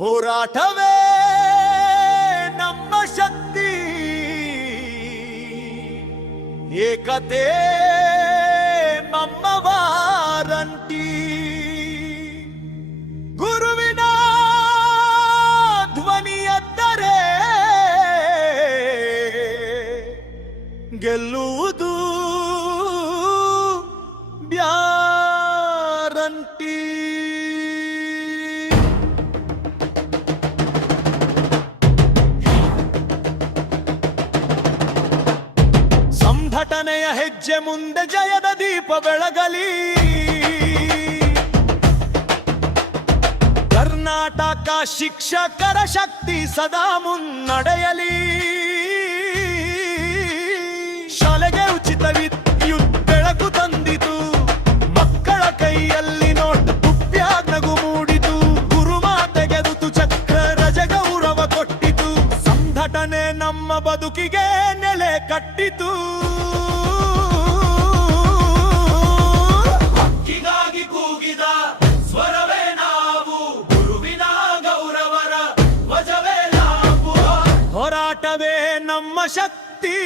ಹೋರಾಟವೇ ನಮ್ಮ ಶಕ್ತಿ. ಏಕತೆ ನಮ್ಮ ವಾರಂಟಿ ಗುರುವಿನ ಧ್ವನಿಯತ್ತರೆ ಗೆಲ್ಲುವುದು ಬ್ಯಾರಂಟಿ. ಸಂಘಟನೆಯ ಹೆಜ್ಜೆ ಮುಂದೆ ಜಯದ ದೀಪ ಬೆಳಗಲಿ. ಕರ್ನಾಟಕ ಶಿಕ್ಷಕರ ಶಕ್ತಿ ಸದಾ ಮುನ್ನಡೆಯಲಿ. ಶಾಲೆಗೆ ಉಚಿತ ವಿದ್ಯುತ್ ಬೆಳಕು ತಂದಿತು. ಮಕ್ಕಳ ಕೈಯಲ್ಲಿ ನೋಟ್ ಕುಪ್ಯಾಗ್ ನಗು ಮೂಡಿತು. ಗುರುಮಾತೆಗೆ ಋತು ಚಕ್ರ ರಜ ಗೌರವ ಕೊಟ್ಟಿತು. ಸಂಘಟನೆ ನಮ್ಮ ಬದುಕಿಗೆ ನೆಲೆ ಕಟ್ಟಿತು. ನಮ್ಮ ಶಕ್ತಿ.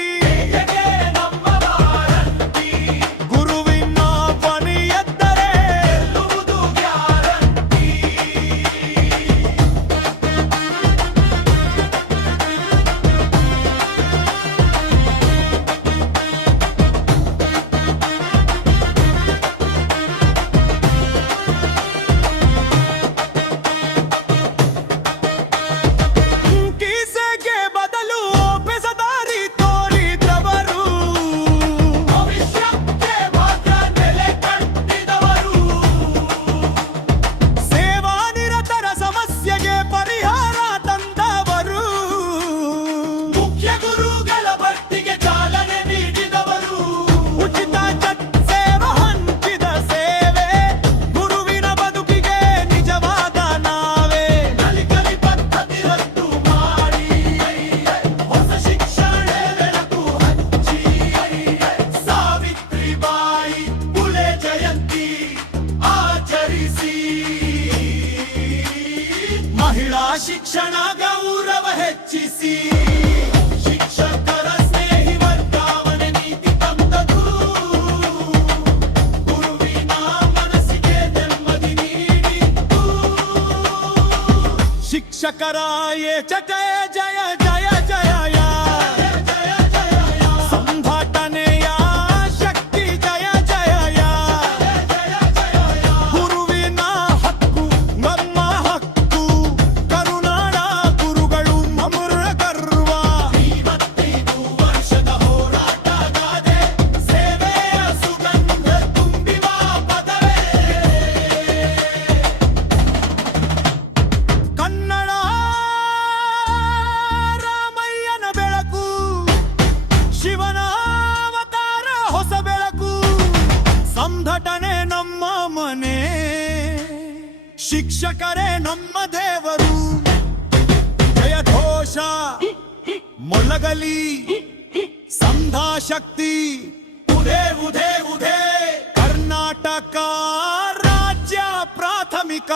ಶಿಕ್ಷಣ ಗೌರವ ಹೆಚ್ಚಿಸಿ. ಶಿಕ್ಷಕರ ಸ್ನೇಹಿ ವರ್ಗಾವಣೆ ನೀತಿ ತಂದದು. ಗುರುವಿನ ಮನಸ್ಸಿಗೆ ನೆಮ್ಮದಿ ನೀಡಿತು ಶಿಕ್ಷಕರ ಏ ಜಯ. ಸಂಘಟನೆ ನಮ್ಮ ಮನೆ. ಶಿಕ್ಷಕರೇ ನಮ್ಮ ದೇವರು. ಜಯ ಘೋಷ. ಮೊಳಗಲಿ. ಸಂಧಾ ಉದೇ ಉದೇ ಉದೇ ಕರ್ನಾಟಕ ರಾಜ್ಯ ಪ್ರಾಥಮಿಕ.